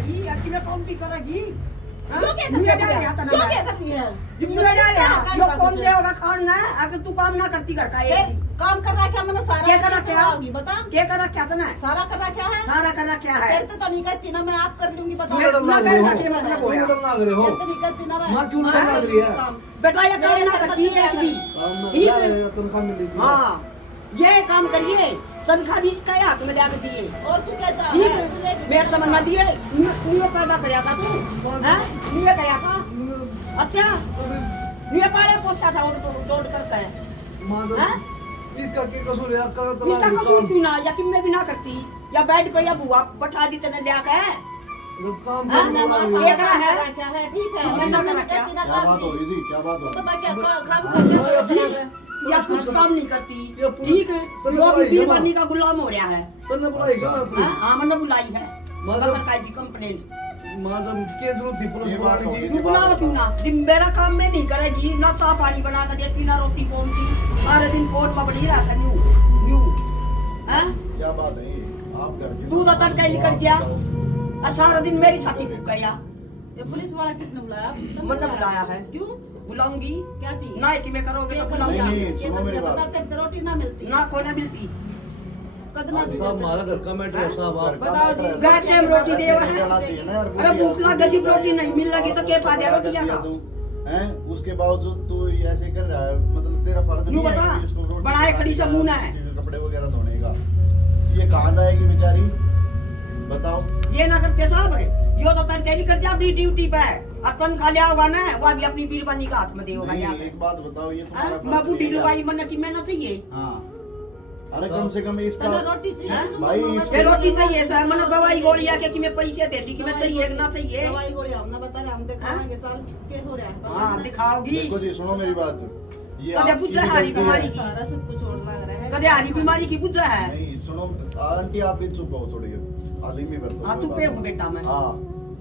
करेगी या कि मैं कौन सी करेगी जो क्या करती है जो कौन देगा खाना है अगर तू काम ना करती घर का एक काम कर रहा क्या मैंने सारा क्या करा क्या बता क्या करा क्या था ना सारा कर रहा क्या है सारा करना क्या है फिर तो नहीं कहती ना मैं आप कर लूंगी बता मतलब होया लग रहे हो तो नहीं कहती ना मां क्यों नहीं लग रही है बेटा ये काम ना करती है एक भी ठीक है तनख्वाह मिल रही थी हाँ ये काम करिए तनख्वाह भी इसका हाथ में लगा दिए और तू क्या चाह ठीक है मेरे तमन्ना दिए न्यू पैदा कराया था तू न्यू कराया था अच्छा न्यू पाले पोछा था दौड़ करता है मां तो इसका क्या कसूर है कर तो इसका कसूर क्यों ना या कि मैं भी ना करती या बेड पे या बुआ बैठा दी तने लिया के काम ये करा है क्या है ठीक है मैं ना करा क्या क्या बात हो रही थी क्या बात हो तो मैं क्या काम कर या कुछ काम नहीं करती ठीक है जो अभी बीमारी का गुलाम हो रहा है तन्ने बुलाई क्या मैं हाँ मैंने बुलाई है मतलब मगर काई की कंप्लेन मां जब के जरूरत थी पुलिस बुलाने की तू बुलावा क्यों ना दिन मेरा काम में नहीं करेगी ना चाय पानी बना कर देती ना रोटी पौंदी सारे दिन कोट में बड़ी रहा न्यू हैं क्या बात है ये आप घर की तू तो तड़का निकल गया और सारा दिन मेरी छाती फूक गया ये पुलिस वाला किसने बुलाया मैंने बुलाया है क्यों बुलाऊंगी क्या थी ना कि मैं करोगे तो ये बुलाऊंगी सुनो मेरी बात। बताते तो रोटी ना मिलती ना कोने मिलती कदना दी साहब हमारा घर का मैटर है साहब आप बताओ जी। घर टाइम रोटी दे रहा है जाना चाहिए ना यार अरे भूख लग गई रोटी नहीं मिल लगी तो क्या फायदा रोटी का हैं उसके बावजूद तू ऐसे कर रहा है मतलब तेरा फर्ज न्यू नहीं है बता, कि इसको रोटी बनाए खड़ी सा मुंह ना है। कपड़े वगैरह धोने का ये कहाँ जाएगी बेचारी बताओ ये ना करते साहब यो तो तर डेली कर जा अपनी ड्यूटी पे और तनख्वाह लिया होगा ना वो भी अपनी बीरबनी का हाथ में दे होगा नहीं, एक बात बताओ ये तुम्हारा फर्ज मैं बूढ़ी नहीं है। लुगाई मन की मैं ना चाहिए हाँ अरे कम से कम इसका कदना रोटी चाहिए भाई ये रोटी चाहिए सर मैंने दवाई गोली आके कि मैं पैसे दे दी कि मैं चाहिए कि ना चाहिए दवाई गोली हम ना बता रहे हम दिखाएंगे चल के हो रहा है हाँ दिखाओगी देखो जी सुनो मेरी बात ये कदे आपकी बुझा भी हारी गलती बीमारी है। की सारा सब कुछ और लग रहा है कदे हारी बीमारी की बुझा है नहीं सुनो आंटी आप भी चुप हो थोड़ी हालिमी कर दो हाँ कोई तू बात पे नहीं। हूँ बेटा मैं हाँ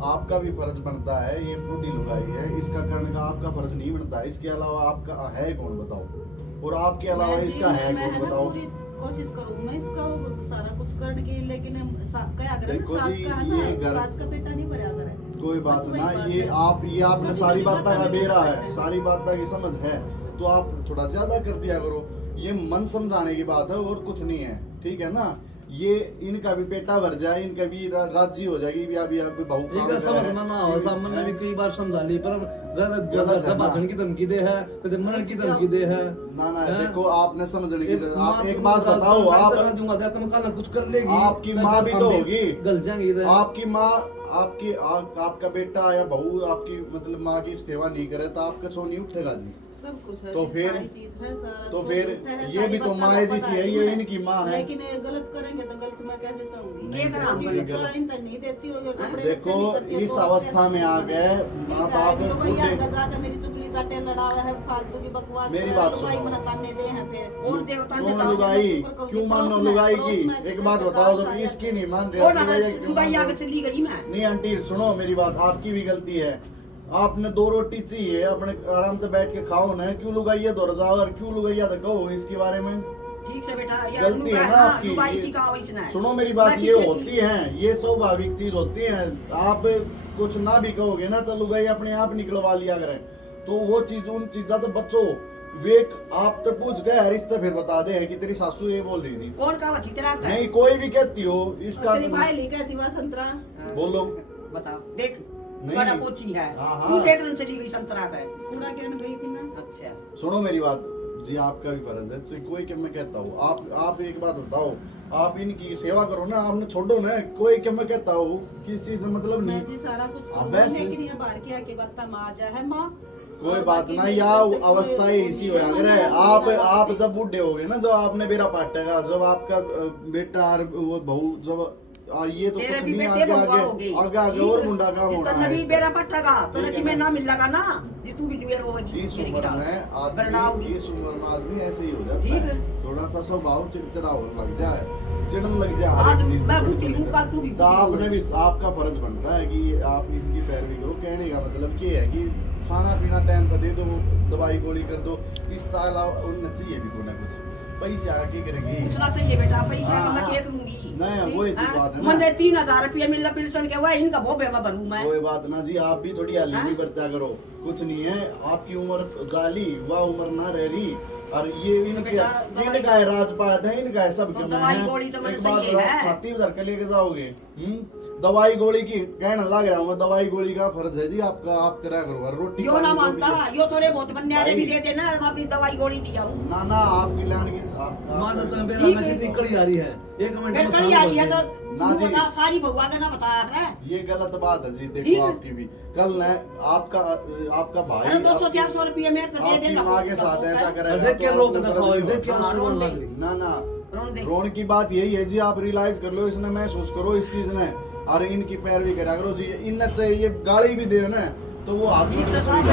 आपका भी फर्ज बनता है ये बूढ़ी लुगाई है इसका करने का आपका फर्ज नहीं बनता इसके अलावा आपका है कौन बताओ और आपके अलावा मैं जी, इसका है मैं कौन ना बताओ पूरी कोशिश करूँ मैं इसका सारा कुछ करने की लेकिन क्या अगर देखो सास जी, का है ये ना घर- सास का बेटा नहीं बराबर है कोई बात बस वही ना बात ये है। ये आपने जो सारी जितनी बात का बातें बेरा मिलती है हैं। सारी बात की समझ है तो आप थोड़ा ज्यादा कर दिया करो ये मन समझाने की बात है और कुछ नहीं है ठीक है ना ये इनका भी पेटा भर जाए इनका भी राजी हो जाएगी भी अभी आप बहू काम एक कर समझ रहे में ना हैं। हो सामने भी कई बार समझा ली पर गलत गलत है ना। भाषण की धमकी दे है कदे मरण की धमकी दे है ना ना हैं? देखो आपने समझने की जरूरत- आप माँ एक को बात गल- बताओ गल- आप गल- दूंगा दे, तुम कल कुछ कर लेगी आपकी माँ भी तो होगी। गल जाएंगी इधर। आपकी माँ आपकी आपका बेटा या बहू आपकी मतलब माँ की सेवा नहीं करे तो आपका छो नहीं उठेगा जी सब कुछ है तो जी, फिर- सारी चीज है सारा तो छोड़ फिर उठा है, ये सारी भी तो बातें माँ पता जैसी है जी ये मैं। इनकी माँ है लेकिन ये गलत करेंगे तो गलत मैं कैसे सहूंगी ये करा हम अपनी गलत। इन तक नहीं देती होगी कपड़े देखो, लत्ते नहीं करती है, इस तो आप अवस्था कैसे में आ सहूंगी? गए, ठीक माँ है, बाप लोग खुद यहाँ एक- जाके मेरी चुगली चाटे लड़ावा है फालतू की बकवास मेरी करे, बात लुगाई सुनो। बना ताने दे हैं फिर कौन देवता ने क्यों बताओ लुगाई मैं क्यों क्यों करूँगी? मानो पड़ोस में- लुगाई पड़ोस की में एक तो बात कोई बताओ गाँव तो साया इसकी नहीं मान वो ना रहे हो लुगाई आगे चली गई मैं नहीं आंटी सुनो मेरी बात आपकी भी गलती है आपने 2 रोटी चाहिए अपने आराम से बैठ के खाओ ना क्यों लुगाइया दौड़ जाओ और क्यों लुगाइया तो कहो इसके बारे में ठीक से बेटा ये गलती है ना आपकी लुगाई ये- सिखाओ इसने सुनो मेरी बात मैं ये किसी होती है ये स्वाभाविक चीज होती है आप कुछ ना भी कहोगे ना तो लुगाई अपने आप निकलवा लिया करें तो वो चीज उन चीजा तो बच्चों वेक आप तो पूछ गए रिश्ते फिर बता दे कि तेरी सासू ये बोल रही थी कौन का थी तेरा का नहीं कोई भी कहती हो इसका तेरी भाई ली कहती वह संतरा बोलो बताओ देख नहीं। बड़ा पोची है हाँ, हाँ। तू देख रन चली गई संतरा से कूड़ा गिरने गई थी मैं अच्छा सुनो मेरी बात जी आपका भी फर्ज है तो कोई क्या मैं कहता हूँ आप एक बात बताओ आप इनकी सेवा करो ना आपने छोड़ो ना कोई क्या मैं कहता हूँ किस चीज में मतलब मैं नहीं जी सारा कुछ हाँ, करूँ वैसे- लेकिन ये बाहर की आके बात माँ जा है माँ कोई और बात बाकी ना मेरे या घर पे कोई अवस्था ही वो इसी नहीं हो है, अगर मैंने आप मेरा आप बात- जब बूढ़े हो गए ना जब आपने बेरा पाटेगा जब आपका बेटा और वो बहू जब ये तो तेरे कुछ भी नहीं बेटे आगे बउआ हो आगे गई आगे आगे और मुंडा काम होना नबी है बेरा पट्टागा तो ठीक कि है मैं ना? ना मिल लगा ना जी तू भी जुएर होगी इस मेरी उम्र गिरा में बरनाव आदमी इस उम्र में आदमी ऐसे ही हो जाता ठीक है है। थोड़ा सा स्वभाव चिड़चिड़ा होने लग जाए चिड़न लग जाए आज हर एक चीज मैं को बूढ़ी हूँ, कल तू भी तो बूढ़ी आपने हो। भी आपका फर्ज बनता है कि आप इनकी पैरवी करो कहने का मतलब ये है कि खाना पीना टाइम पर दे दो दवाई गोली कर दो इसके अलावा उन्हें चाहिए भी कोई ना कुछ पैसा की करेगी पूछना चाहिए बेटा, पैसा का मैं क्या करूंगी? नहीं वही तो बात है ना। मैंने 3000 रुपये मिला पिलसन के, वह इनका बहुत बेवा भरू मैं। कोई बात ना जी, आप भी थोड़ी हल्ली नहीं बरता करो, कुछ नहीं है, आपकी उम्र जाली वह उम्र ना रह रही। और ये इनका है राजपाट है, इनका है सब तो क्यों दवाई है। गोली तो मैंने एक बात चाहिए है। छाती भर के लेके जाओगे दवाई गोली की कहना लग रहा हूँ, दवाई गोली का फर्ज है जी आपका, आप करा करो और रोटी यो ना पानी जो भी मानता, है। यो थोड़े बहुत बन्यारे भी भाई। दे देना, मैं अपनी दवाई गोली दिया हूँ। ना ना आपकी लान की मां तो तने ठीक बेला है। नची कड़ी आ रही है, एक मिनट फिर में कड़ी आ रही है तो ना जी। बता, सारी भगवा का ना बताया था। ये गलत बात है जी। ठीक देखो है। आपकी भी कल न आपका भाई 200-400 रुपये मेरे से दे आपकी देना। माँ के साथ ऐसा करेगा देख के तो लोग आपको दिखाओ, फर्क नहीं देख के होता। हाँ, आंसू रोन लग दे। रही। ना ना रोन दे। रोन की बात यही है जी, आप रियलाइज कर लो, इसने महसूस करो इस चीज ने, और इनकी पैरवी करा करो जी। इन चाहिए गाली भी दे ना तो वो आप ठीक से साहब,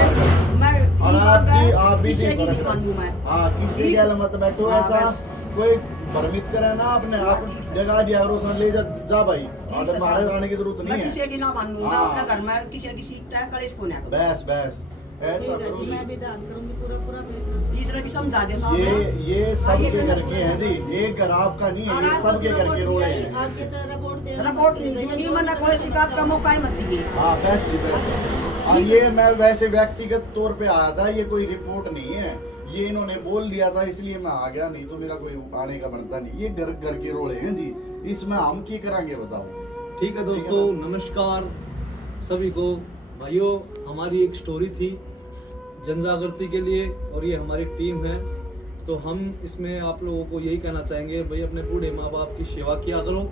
मैं और आप भी किसी की नहीं नहीं मानूं मैं। हाँ किसी के मत बैठो हाँ, ऐसा बस। कोई भ्रमित करे ना आपने, आप जगा दिया करो उसने, ले जा भाई, ठीक और है हमारे साहब। आने की जरूरत मैं नहीं है। किसी की ना मानूं, मैं हाँ। अपने घर में किसी की सीखता है कलेश को नहीं। बस बस ऐसा ठीक है करो जी, जी। मैं भी ध्यान करूंगी पूरा अपनी तरफ से। तीसरे की समझा दे साहब। ये हाँ, सबके ये घर के हैं जी, एक घर आपका नहीं है, और ये आप सबके घर के रोए हैं। आज ये तो रिपोर्ट दे रिपोर्ट नहीं मैंने कोई शिकायत का मौका ही मत दिए। हाँ बेस्ट जी बेस्ट। और ये मैं वैसे व्यक्तिगत तौर पे आया था, ये कोई रिपोर्ट नहीं है, ये इन्होंने बोल दिया था इसलिए मैं आ गया, नहीं तो मेरा कोई आने का बनता नहीं। ये घर घर के रोड़े हैं जी, इसमें हम क्या करेंगे बताओ। ठीक है दोस्तों, नमस्कार सभी को। भाइयों, हमारी एक स्टोरी थी जन जागृति के लिए और ये हमारी टीम है, तो हम इसमें आप लोगों को यही कहना चाहेंगे भाई अपने बूढ़े माँ बाप की सेवा किया करो,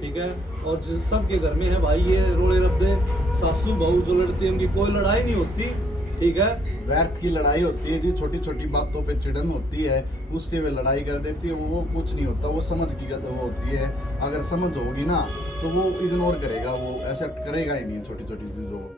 ठीक है। और जो सबके घर में है भाई ये रोड़े रब्दे सासू बहू जो लड़ती है, उनकी कोई लड़ाई नहीं होती, ठीक है। व्यर्थ की लड़ाई होती है जी, छोटी छोटी बातों पे चिड़न होती है, उससे वे लड़ाई कर देती है, वो कुछ नहीं होता, वो समझ की वो होती है। अगर समझ होगी ना तो वो इग्नोर करेगा, वो एक्सेप्ट करेगा ही नहीं छोटी छोटी चीजों को।